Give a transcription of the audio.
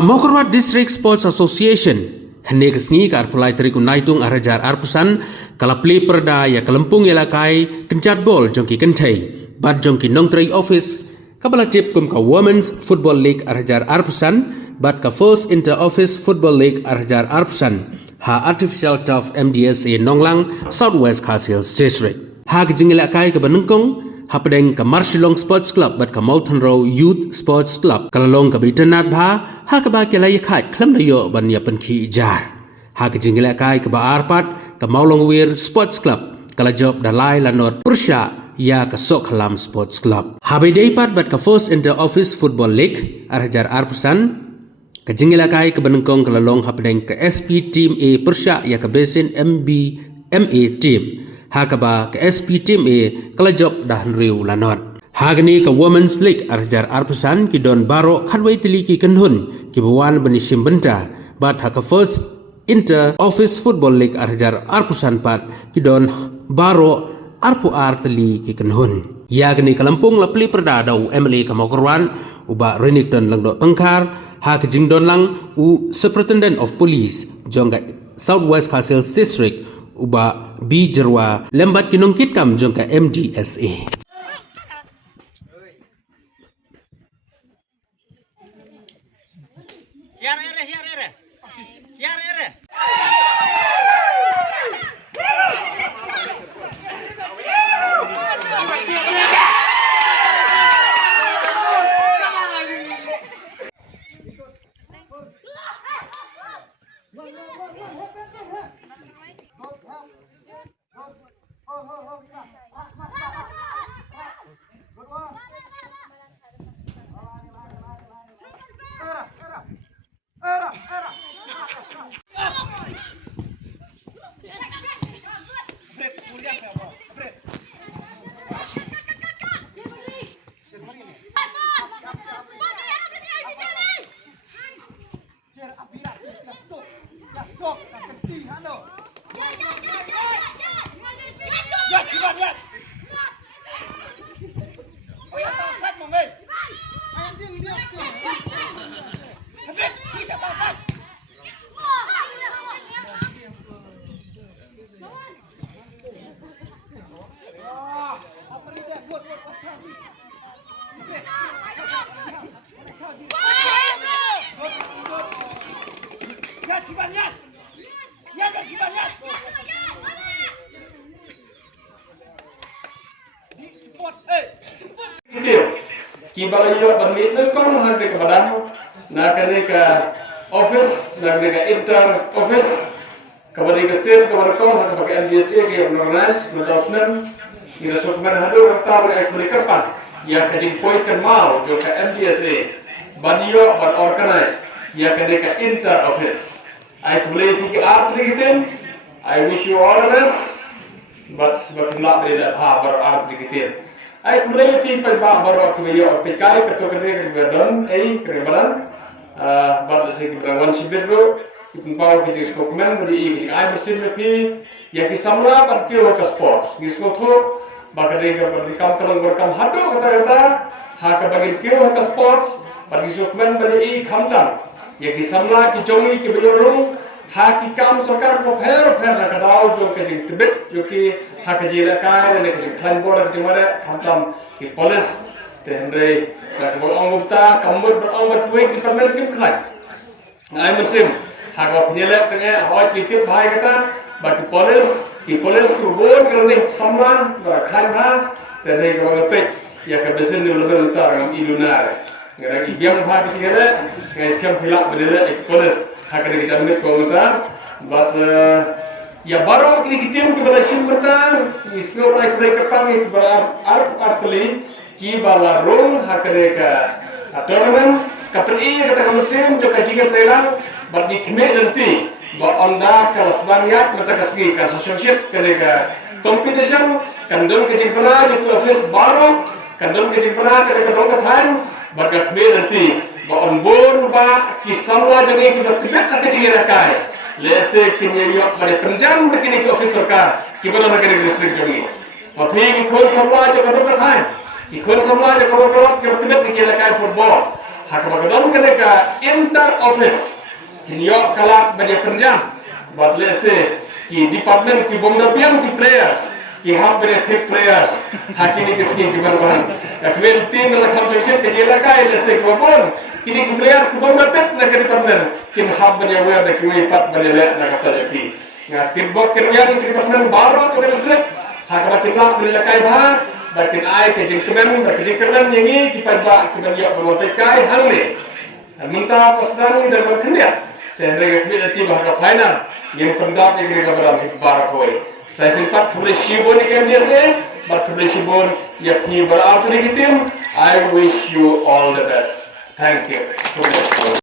Mokorwat District Sports Association hene kesngi kar pulai teriku naitung arajar arpusan kala play perda ya kelempung elakai kencat bol jongki kentai bad jongki nongtrai office kabala tip kum ka Women's Football League arajar arpusan bad ka First Inter Office Football League arajar arpusan ha artificial turf MDSA Nonglang Southwest Khasil District ha kejing elakai ke benengkong hapedeng ke Marshallong Sports Club bat ke Mountain Row Youth Sports Club kalalong ke Bitanat Bha ha ke ba ke lai khat klam dayo ban ya penki jar ha ke jingila kai ke ba arpat ke Maulong Wir Sports Club kala job dalai lanot Pursha ya ke Sok Halam Sports Club ha be dei pat bat ke First Inter Office Football League arhajar arpusan ke jingila kai ke benengkong kalalong hapedeng ke SP Team A Pursha ya ke Basin MA Team Hakaba ke SP Team A kala job dah riu lanot. Hagni ke Women's League arjar arpusan ki don baro khatwai tili ki kenhun ki bawan benisim benta bat haka First Inter Office Football League arjar arpusan pat ki don baro arpu tili ki kenhun. Yagni kalampung lapli perda dau MLA ke Mokorwan uba Renington langdok pengkar ha ke jingdon lang u Superintendent of Police jongga Southwest Khasil District uba B Jerwa lembat kinongkit kam jongka MDSA. Kibala yo bermit nekong hande ke badan na kene ke office na kene ke inter office kabari ke sen kabar kong hande ke MDSA ke organize menjosmen ira sokman hado rata ek mereka ya kajing poi kan mau jo ke MDSA banyo ban organize ya kene ke inter office I believe ki art digitin I wish you all the best but not really ha bar art digitin I kembali kita baru kemudian PKI ketua kedai keberadaan keberadaan pada segi berawan sibir do kita bawa kita skomen beri kita mesin lebih yang kisamla partiyo ke sports kisko tu bagari ke kam berkam hado kata hak bagi kio ke sports bagi skomen beri kamdan yang kisamla kijongi kebeyorong haki kam sokar ko pher la kadao jo ke jing tibet jo ki hak jira ka ne ke klan bor ke jimare khamtam ki police te hendre ka bo angupta kamur angwa tuwe department kim klan ai musim hak wa phile tenge hoy ki tip bhai kata ba ki police ko bor ke ne samla ba klan bha te ne ko pe ya ka besen ni lo tar ngam idunare ngara ibiam bha ki tigere guys kam phila bedele ek police hakane ke jamne ko mata but ya baro ki tim ke bala sim mata isno like break pang ke bala artli ki bala role hakane ka tournament kapri kata musim jo ka jinga trailer but ni kme nanti ba onda ka lasbaniat mata kasgi ka associate kane ka competition kandon ke jingpana jo office baro kandon ke jingpana kane ka dong ka than but ka kme nanti on board ba kisamla jange ki batibet na kajingi rakai lese kinyo pada penjam begini ke office sarkar ki bana na kene district jange ma phi ki khol samla jo ka thai ki khol samla jo ka batibet ki rakai football hakabagdom kene ka inter office kinyo kalak bade penjam badle se ki department ki bomda piam ki players ki hapre the players hakini kiski ki barban akwen team la kham se ke jela ka ile se ko bon kini ki player ki bomda pet na ke department kin hab bane wa da ki wi pat bane le na ka ta ki nga tin bok kerja ki department baro ke district hakaba kin ba bane la kai ba bakin ai ke jingkemen ba ke jingkemen yangi ki pada ki ban ya ba pe kai hangle munta pasdan ni da ban khnya sendre ke khmi ti ba ka final game pendap ni ke ka barak hoy saya sempat kembali shibon ni kan dia se but kembali shibon ya phi bar out ni tim I wish you all the best thank you